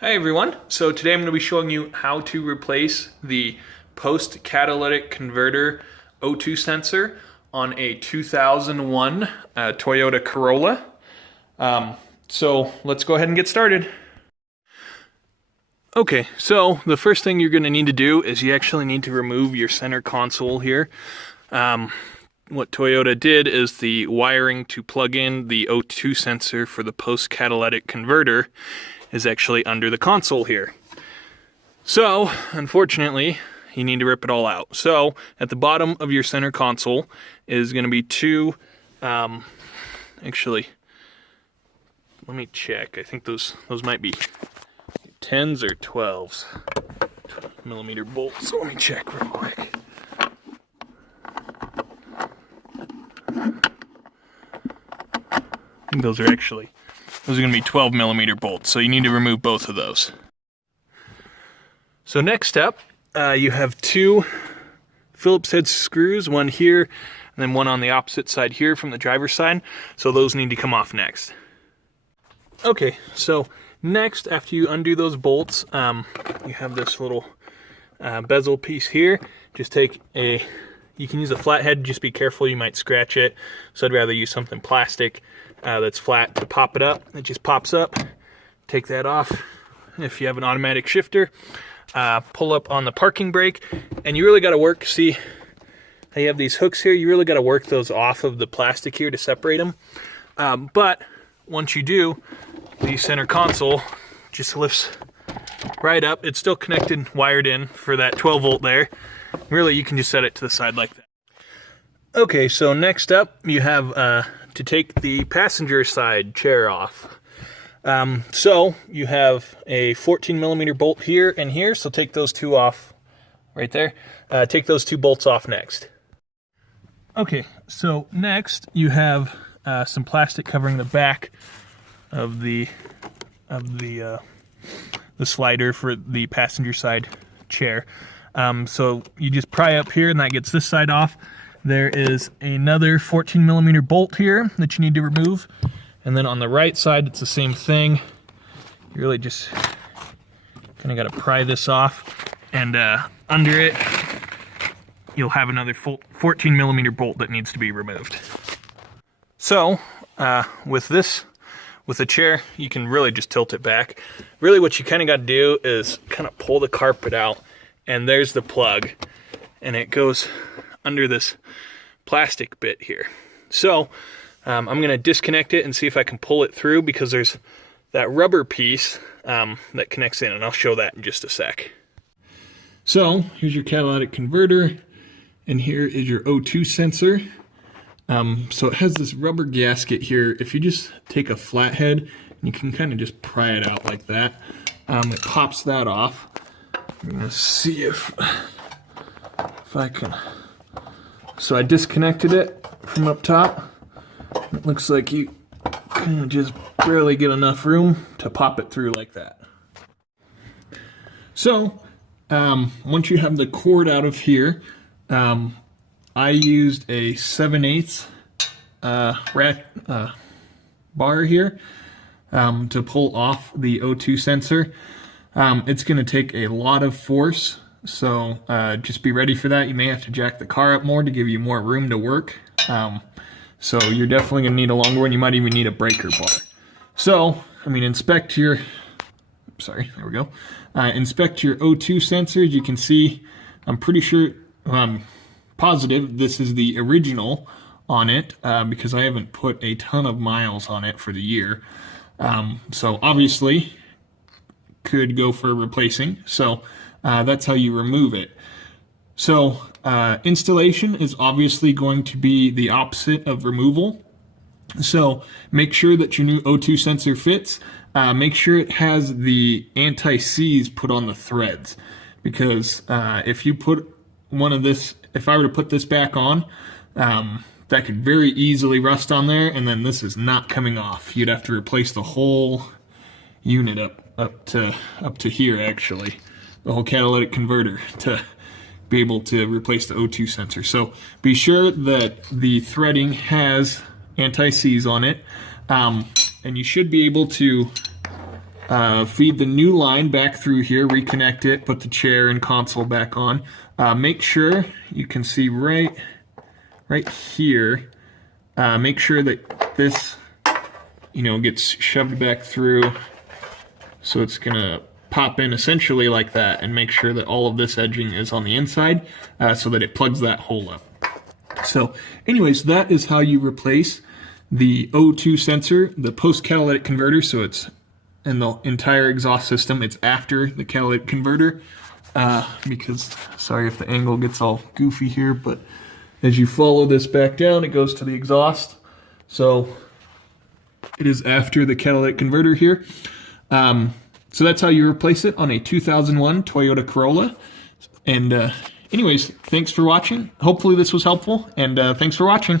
Hi everyone, so today I'm going to be showing you how to replace the post-catalytic converter O2 sensor on a 2001 Toyota Corolla. So let's go ahead and get started. Okay, so the first thing you're going to need to do is you actually need to remove your center console here. What Toyota did is the wiring to plug in the O2 sensor for the post-catalytic converter is actually under the console here. So, unfortunately, you need to rip it all out. So, at the bottom of your center console is going to be two, actually, let me check. I think those might be 10s or 12s millimeter bolts. So let me check real quick. I think those are going to be 12 millimeter bolts, so you need to remove both of those. So next up, you have two Phillips head screws, one here and then one on the opposite side here from the driver's side, so those need to come off next. Okay, so next, after you undo those bolts, you have this little bezel piece here. Just you can use a flathead, just be careful, you might scratch it, so I'd rather use something plastic that's flat to pop it up. It just pops up. Take that off. If you have an automatic shifter, pull up on the parking brake, and you really got to work. See how you have these hooks here? You really got to work those off of the plastic here to separate them. But once you do, the center console just lifts right up. It's still connected, wired in for that 12 volt there. Really, you can just set it to the side like that. Okay, so next up, you have to take the passenger side chair off. So you have a 14 millimeter bolt here and here, so take those two off right there. Take those two bolts off next. Okay, so next you have some plastic covering the back of the slider for the passenger side chair. So you just pry up here and that gets this side off. There is another 14 millimeter bolt here that you need to remove. And then on the right side, it's the same thing. You really just kind of got to pry this off. And under it, you'll have another 14 millimeter bolt that needs to be removed. So with a chair, you can really just tilt it back. Really what you kind of got to do is kind of pull the carpet out, and there's the plug. And it goes under this plastic bit here. So I'm going to disconnect it and see if I can pull it through, because there's that rubber piece that connects in, and I'll show that in just a sec. So here's your catalytic converter, and here is your O2 sensor. So it has this rubber gasket here. If you just take a flathead, you can kind of just pry it out like that. It pops that off. I'm going to see if I can. So I disconnected it from up top. It looks like you kind of just barely get enough room to pop it through like that. So once you have the cord out of here, I used a 7/8 bar here to pull off the O2 sensor. It's going to take a lot of force, so just be ready for that. You may have to jack the car up more to give you more room to work. So you're definitely going to need a longer one. You might even need a breaker bar. So, inspect your, inspect your O2 sensors. You can see, I'm pretty sure, positive this is the original on it, because I haven't put a ton of miles on it for the year. So obviously could go for replacing. So that's how you remove it. So installation is obviously going to be the opposite of removal. So make sure that your new O2 sensor fits. Make sure it has the anti-seize put on the threads, because if you put if I were to put this back on, that could very easily rust on there, and then this is not coming off. You'd have to replace the whole unit up to here, actually, the whole catalytic converter, to be able to replace the O2 sensor. So be sure that the threading has anti-seize on it, and you should be able to feed the new line back through here, reconnect it, put the chair and console back on. Make sure you can see right here, make sure that this, gets shoved back through, so it's gonna pop in essentially like that, and make sure that all of this edging is on the inside, so that it plugs that hole up. So anyways, that is how you replace the O2 sensor, the post-catalytic converter, so it's in the entire exhaust system. It's after the catalytic converter, because, sorry if the angle gets all goofy here, but as you follow this back down, it goes to the exhaust. So it is after the catalytic converter here. So that's how you replace it on a 2001 Toyota Corolla. And anyways, thanks for watching. Hopefully this was helpful, and thanks for watching.